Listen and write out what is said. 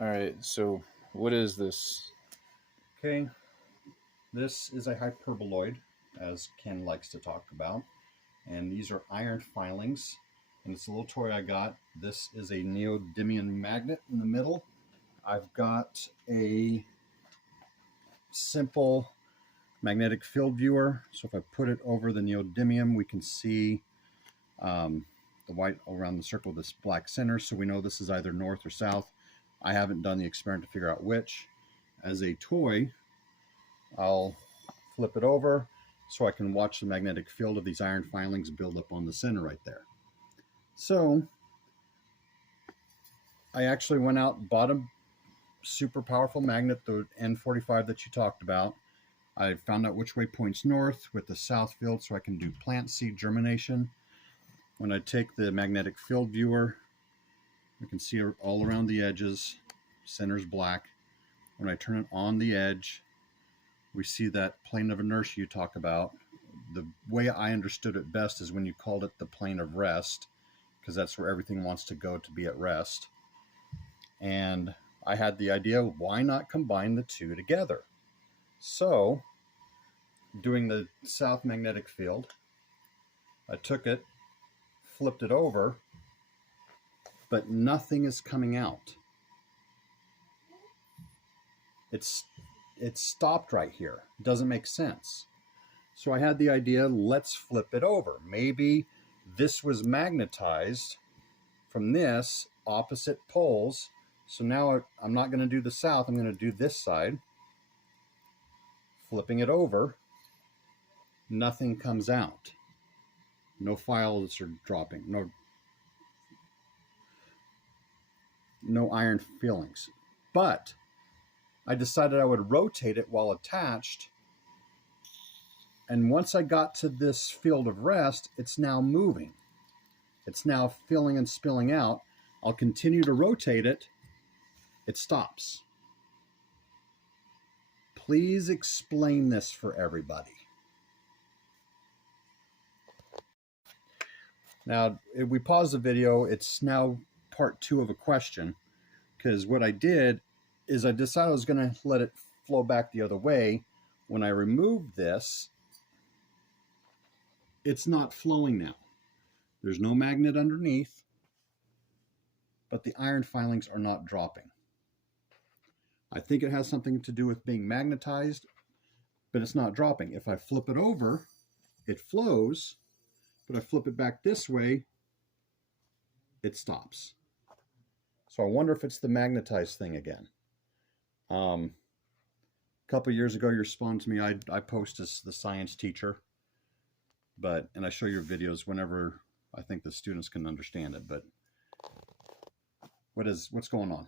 All right, so what is this? Okay, this is a hyperboloid, as Ken likes to talk about, and these are iron filings, and it's a little toy I got. This is a neodymium magnet in the middle. I've got a simple magnetic field viewer, so if I put it over the neodymium, we can see the white around the circle, this black center, so we know this is either north or south. I haven't done the experiment to figure out which. As a toy, I'll flip it over so I can watch the magnetic field of these iron filings build up on the center right there. So I actually went out and bought a super powerful magnet, the N45 that you talked about. I found out which way points north with the south field so I can do plant seed germination. When I take the magnetic field viewer, you can see all around the edges, center's black. When I turn it on the edge, we see that plane of inertia you talk about. The way I understood it best is when you called it the plane of rest, because that's where everything wants to go to be at rest. And I had the idea, why not combine the two together? So, doing the south magnetic field, I took it, flipped it over, but nothing is coming out. It's stopped right here. It doesn't make sense. So I had the idea, let's flip it over. Maybe this was magnetized from this opposite poles. So now I'm not going to do the south. I'm going to do this side. Flipping it over, nothing comes out. No files are dropping. No iron fillings. But I decided I would rotate it while attached. And once I got to this field of rest, it's now moving. It's now filling and spilling out. I'll continue to rotate it. It stops. Please explain this for everybody. Now, if we pause the video, it's now part 2 of a question, because what I did is I decided I was going to let it flow back the other way. When I removed this, it's not flowing now. There's no magnet underneath, but the iron filings are not dropping. I think it has something to do with being magnetized, but it's not dropping. If I flip it over, it flows, but I flip it back this way, it stops. So I wonder if it's the magnetized thing again. A couple years ago, you responded to me. I post as the science teacher, and I show your videos whenever I think the students can understand it. But what's going on?